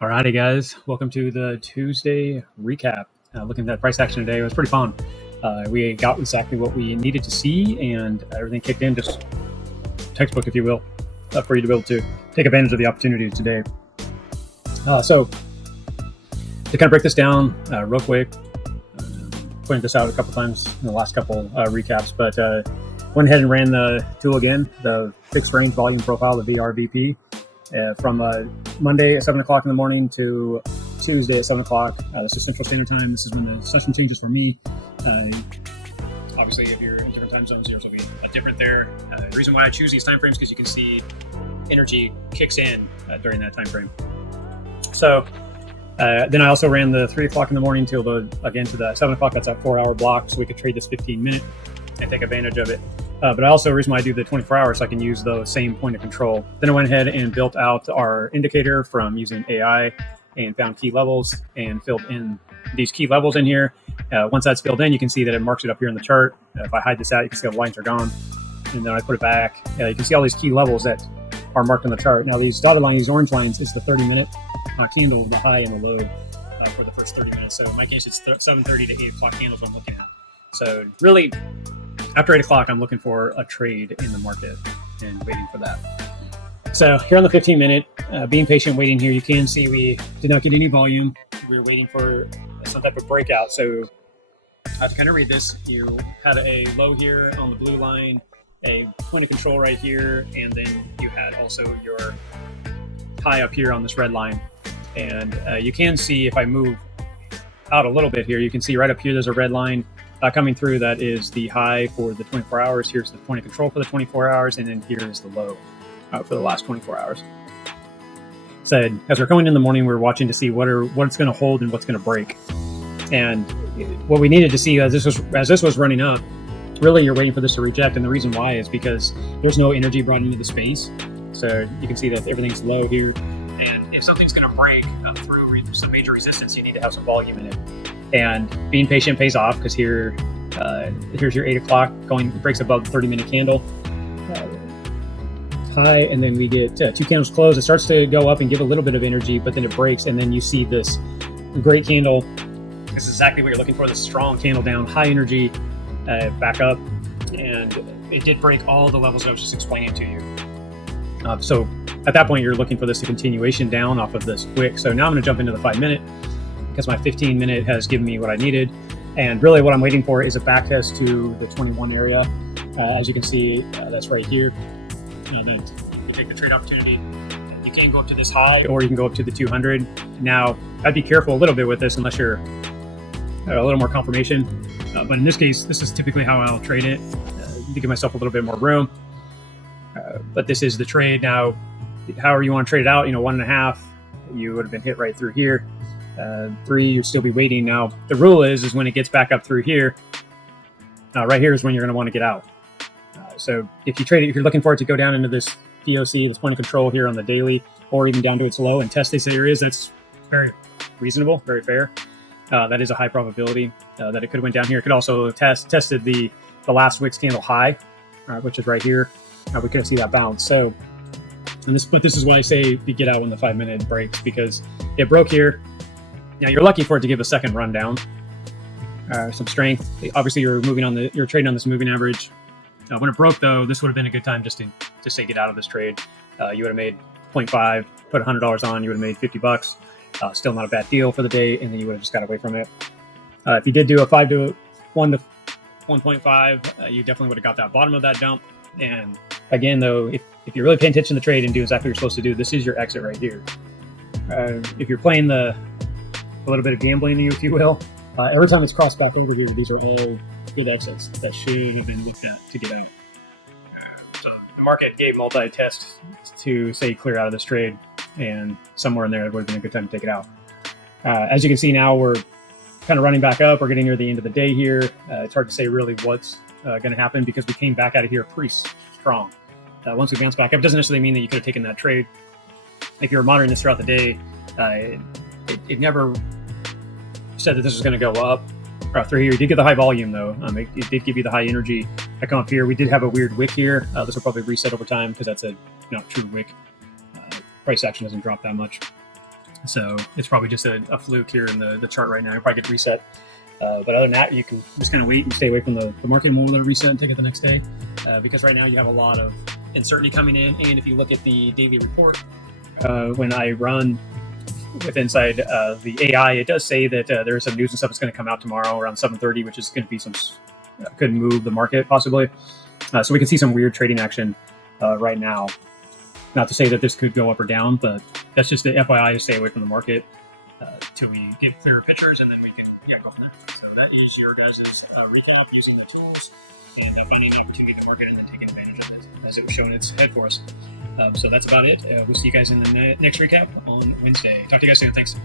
Alrighty, guys. Welcome to the Tuesday recap. Looking at that price action today, it was pretty fun. We got exactly what we needed to see, and everything kicked in, just textbook, if you will, for you to be able to take advantage of the opportunities today. So, to kind of break this down real quick, pointed this out a couple times in the last couple recaps, but went ahead and ran the tool again, the fixed range volume profile, the VRVP. From Monday at 7 o'clock in the morning to Tuesday at 7 o'clock. This is Central Standard Time. This is when the session changes for me. Obviously, if you're in different time zones, yours will be different there. The reason why I choose these time frames is because you can see energy kicks in during that time frame. So then I also ran the 3 o'clock in the morning till to the 7 o'clock. That's a 4-hour block, so we could trade this 15-minute and take advantage of it. But also, the reason why I do the 24 hours, so I can use the same point of control. Then I went ahead and built out our indicator from using AI and found key levels and filled in these key levels in here. Once that's filled in, you can see that it marks it up here in the chart. If I hide this out, you can see all the lines are gone. And then I put it back. You can see all these key levels that are marked on the chart. Now, these dotted lines, these orange lines, is the 30-minute candle, the high and the low for the first 30 minutes. So in my case, it's 7:30 to 8 o'clock candles I'm looking at. So really, after 8 o'clock, I'm looking for a trade in the market and waiting for that. So here on the 15-minute, being patient, waiting here, you can see we did not get any volume. We were waiting for some type of breakout. So I have to kind of read this. You had a low here on the blue line, a point of control right here, and then you had also your high up here on this red line. And you can see if I move out a little bit here, you can see right up here there's a red line coming through. That is the high for the 24 hours. Here's the point of control for the 24 hours, and then here is the low for the last 24 hours. So as we're going in the morning, we're watching to see what's going to hold and what's going to break. And what we needed to see as this was running up, really you're waiting for this to reject, and the reason why is because there's no energy brought into the space. So you can see that everything's low here, and if something's going to break through some major resistance, you need to have some volume in it. And being patient pays off, because here's your 8 o'clock breaks above the 30-minute candle high, and then we get 2 candles close. It starts to go up and give a little bit of energy, but then it breaks, and then you see this great candle. This is exactly what you're looking for, this strong candle down, high energy, back up, and it did break all the levels I was just explaining to you. So at that point, you're looking for this continuation down off of this wick. So now I'm going to jump into the 5-minute, because my 15-minute has given me what I needed. And really what I'm waiting for is a back test to the 21 area. As you can see, that's right here. Then you take the trade opportunity. You can go up to this high, or you can go up to the 200. Now, I'd be careful a little bit with this unless you're a little more confirmation. But in this case, this is typically how I'll trade it to give myself a little bit more room. But this is the trade. Now, however you want to trade it out, 1.5, you would have been hit right through here. 3, you'd still be waiting. Now, the rule is when it gets back up through here, right here is when you're going to want to get out. So if you're looking for it to go down into this DOC, this point of control here on the daily, or even down to its low and test these areas, that's very reasonable, very fair. That is a high probability that it could have went down here. It could also tested the last Wix candle high, which is right here. We couldn't see that bounce. So, but this is why I say you get out when the 5-minute breaks, because it broke here. Now you're lucky for it to give a second run down, some strength. Obviously, you're trading on this moving average. When it broke, though, this would have been a good time just to say get out of this trade. You would have made 0.5, put $100 on, you would have made $50. Still not a bad deal for the day, and then you would have just got away from it. If you did do a 5 to 1 to 1.5, you definitely would have got that bottom of that dump. And again, though, if you're really paying attention to the trade and do exactly what you're supposed to do, this is your exit right here. If you're playing a little bit of gambling, if you will, every time it's crossed back over here, these are all good exits that should have been looked at to get out. So the market gave multi-test to say clear out of this trade, and somewhere in there it would have been a good time to take it out. As you can see now, we're kind of running back up. We're getting near the end of the day here. It's hard to say really what's going to happen, because we came back out of here pretty strong. Once we bounce back up, it doesn't necessarily mean that you could have taken that trade. If you were monitoring this throughout the day, it never said that this was going to go up through here. You did get the high volume, though. It did give you the high energy. I come up here. We did have a weird wick here. This will probably reset over time, because that's a not true wick. Price action doesn't drop that much. So it's probably just a fluke here in the chart right now. You'll probably get reset. But other than that, you can just kind of wait and stay away from the market, and we'll let it reset and take it the next day. Because right now you have a lot of uncertainty coming in. And if you look at the daily report, when I run with inside the AI, it does say that there's some news and stuff that's going to come out tomorrow around 7:30, which is going to be some could move the market possibly. So we can see some weird trading action right now. Not to say that this could go up or down, but that's just the FYI to stay away from the market till we get clearer pictures, and then we can go from that. So that is your guys' recap using the tools and finding an opportunity in the market and then taking advantage of it as it was showing its head for us. So that's about it. We'll see you guys in the next recap on Wednesday. Talk to you guys soon. Thanks.